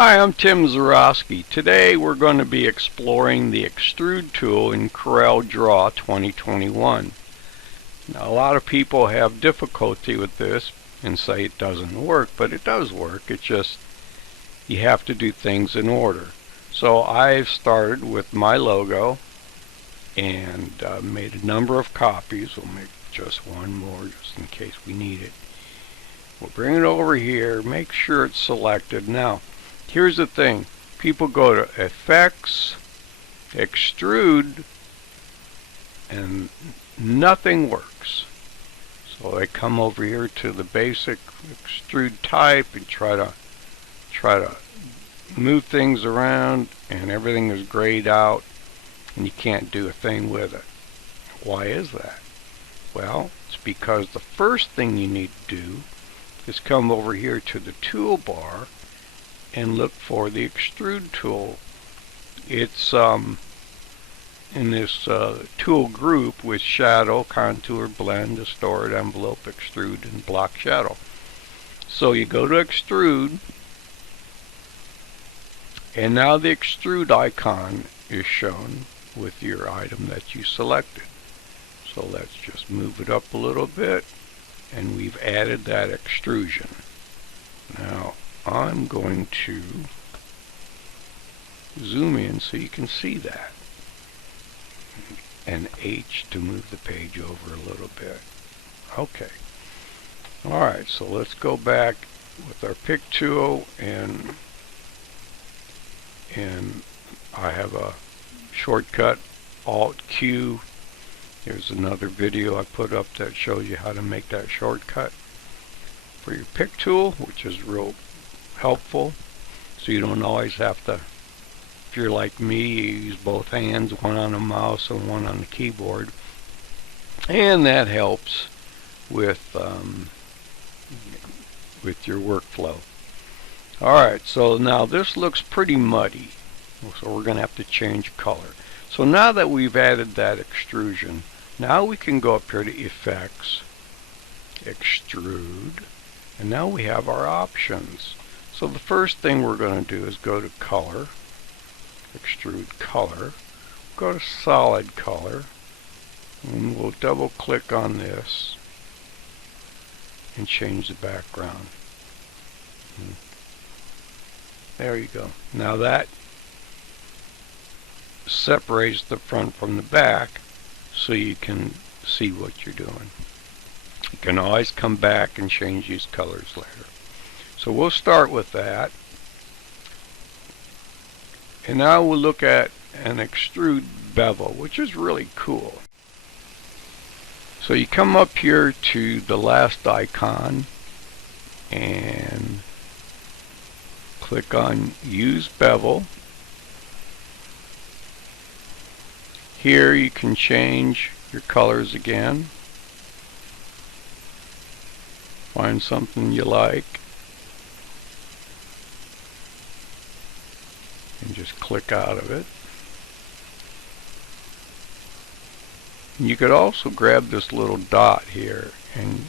Hi, I'm Tim Zurawski. Today we're going to be exploring the Extrude tool in CorelDraw 2021. Now, a lot of people have difficulty with this and say it doesn't work, but it does work. It's just you have to do things in order. So I've started with my logo and made a number of copies. We'll make just one more just in case we need it. We'll bring it over here, make sure it's selected. Now, here's the thing. People go to Effects, Extrude, and nothing works. So they come over here to the basic extrude type and try to move things around, and everything is grayed out and you can't do a thing with it. Why is that? Well, it's because the first thing you need to do is come over here to the toolbar and look for the Extrude tool. It's in this tool group with shadow, contour, blend, distort, envelope, extrude, and block shadow. So you go to Extrude, and now the Extrude icon is shown with your item that you selected. So let's just move it up a little bit, and we've added that extrusion. Now I'm going to zoom in so you can see that, and H to move the page over a little bit. Okay. Alright, so let's go back with our pick tool, and I have a shortcut, Alt Q. Here's another video I put up that shows you how to make that shortcut for your pick tool, which is real helpful, so you don't always have to, if you're like me, you use both hands, one on the mouse and one on the keyboard, and that helps with your workflow. Alright, so now this looks pretty muddy, so we're going to have to change color. So now that we've added that extrusion, now we can go up here to Effects, Extrude, and now we have our options. So the first thing we're going to do is go to Color, Extrude Color, go to Solid Color, and we'll double click on this and change the background. There you go. Now that separates the front from the back so you can see what you're doing. You can always come back and change these colors later. So we'll start with that. And now we'll look at an extrude bevel, which is really cool. So you come up here to the last icon and click on Use Bevel. Here you can change your colors again. Find something you like and just click out of it. You could also grab this little dot here and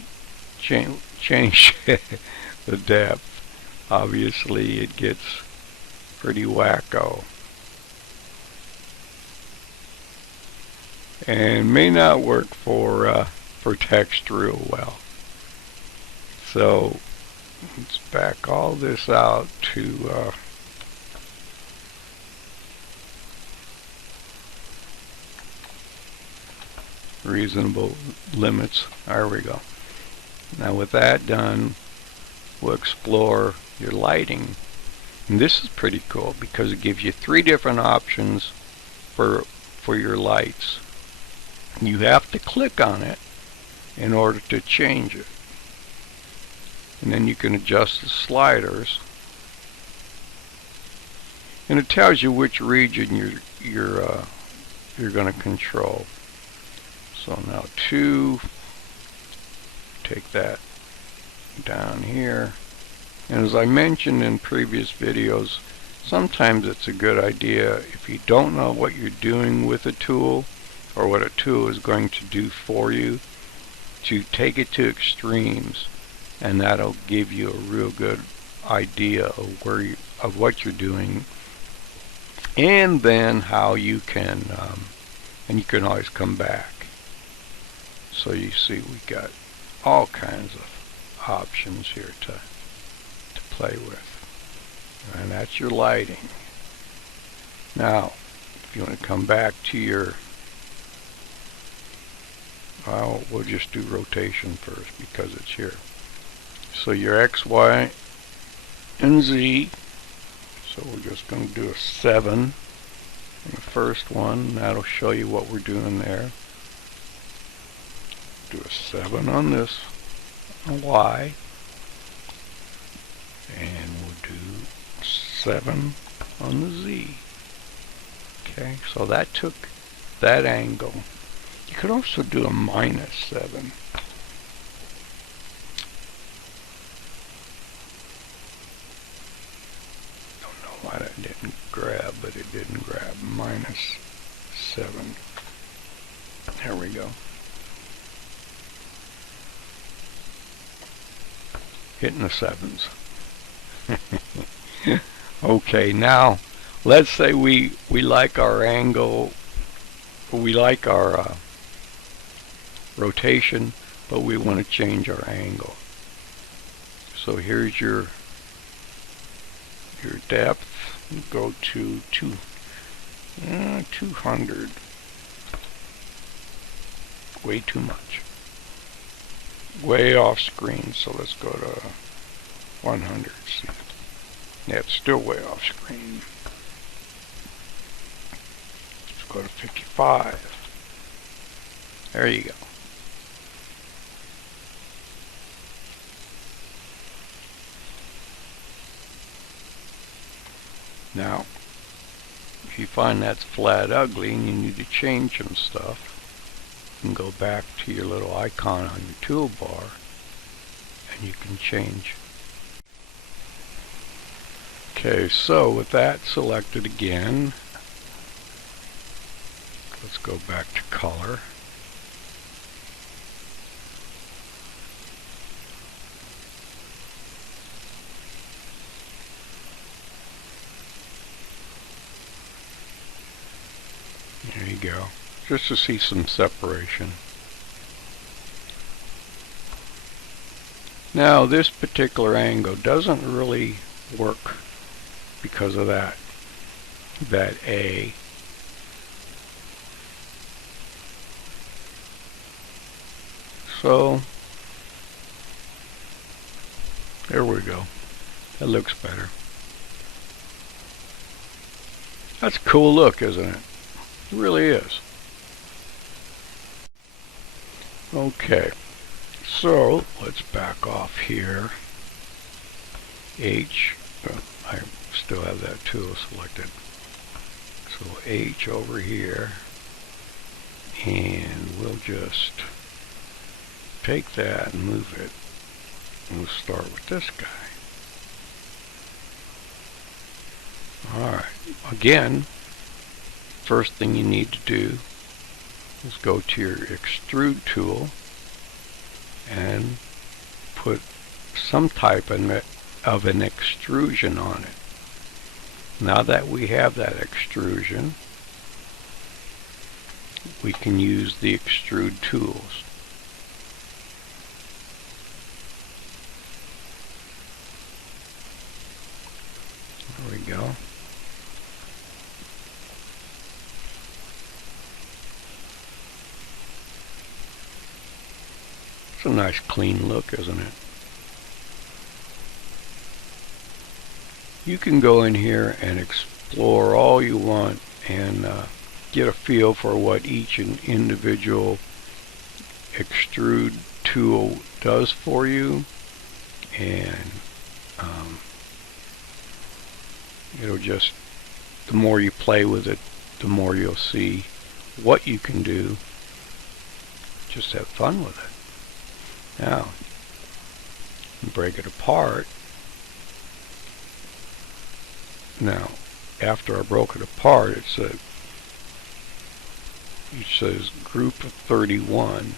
change the depth. Obviously it gets pretty wacko and may not work for text real well. So let's back all this out to reasonable limits. There we go. Now with that done, we'll explore your lighting. And this is pretty cool because it gives you 3 different options for your lights. You have to click on it in order to change it. And then you can adjust the sliders. And it tells you which region you're going to control. So now 2, take that down here. And as I mentioned in previous videos, sometimes it's a good idea, if you don't know what you're doing with a tool or what a tool is going to do for you, to take it to extremes, and that'll give you a real good idea of of what you're doing, and then how you can, and you can always come back. So you see we got all kinds of options here to play with. And that's your lighting. Now, if you want to come back to your, well, we'll just do rotation first because it's here. So your X, Y, and Z. So we're just going to do a 7 on the first one. That'll show you what we're doing there. Do a 7 on this Y. And we'll do 7 on the Z. Okay, so that took that angle. You could also do a -7. Don't know why that didn't grab, but it didn't grab. -7. There we go. Hitting the 7s. Okay, now let's say we like our angle, we like our rotation, but we want to change our angle. So here's your depth. Go to 200. Way too much. Way off screen, so let's go to 100. See, yeah, it's still way off screen. Let's go to 55. There you go. Now, if you find that's flat ugly and you need to change some stuff, you can go back to your little icon on your toolbar and you can change. Okay, so with that selected again, let's go back to color. There you go. Just to see some separation. Now this particular angle doesn't really work because of that A. So there we go. That looks better. That's a cool look, isn't it? It really is. Okay, so let's back off here. H, I still have that tool selected. So H over here, and we'll just take that and move it. We'll start with this guy. Alright, again, first thing you need to do is go to your Extrude tool and put some type of an extrusion on it. Now that we have that extrusion, we can use the Extrude tools. There we go. It's a nice clean look, isn't it? You can go in here and explore all you want and get a feel for what each individual extrude tool does for you, and it'll just, the more you play with it, the more you'll see what you can do. Just have fun with it. Now, break it apart. Now, after I broke it apart, it says group of 31.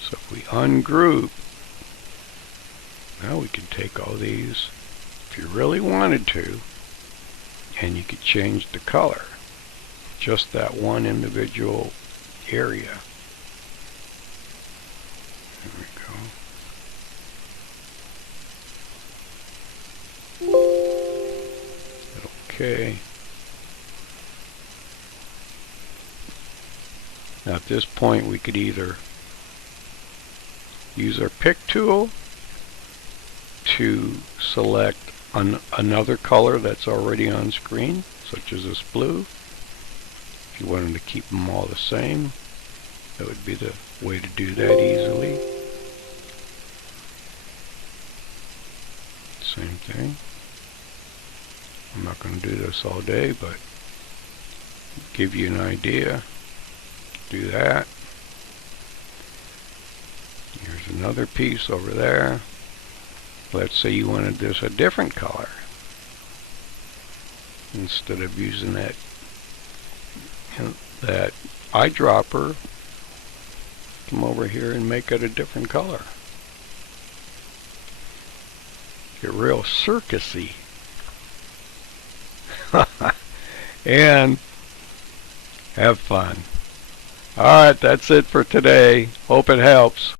So if we ungroup, now we can take all these if you really wanted to, and you could change the color, just that one individual area. There we go. Okay. Now at this point we could either use our pick tool to select another color that's already on screen, such as this blue. If you wanted to keep them all the same, that would be the way to do that easily. Same thing. I'm not going to do this all day, but give you an idea. Do that. Here's another piece over there. Let's say you wanted this a different color. Instead of using that eyedropper, come over here and make it a different color. Get real circusy. And have fun. Alright, that's it for today. Hope it helps.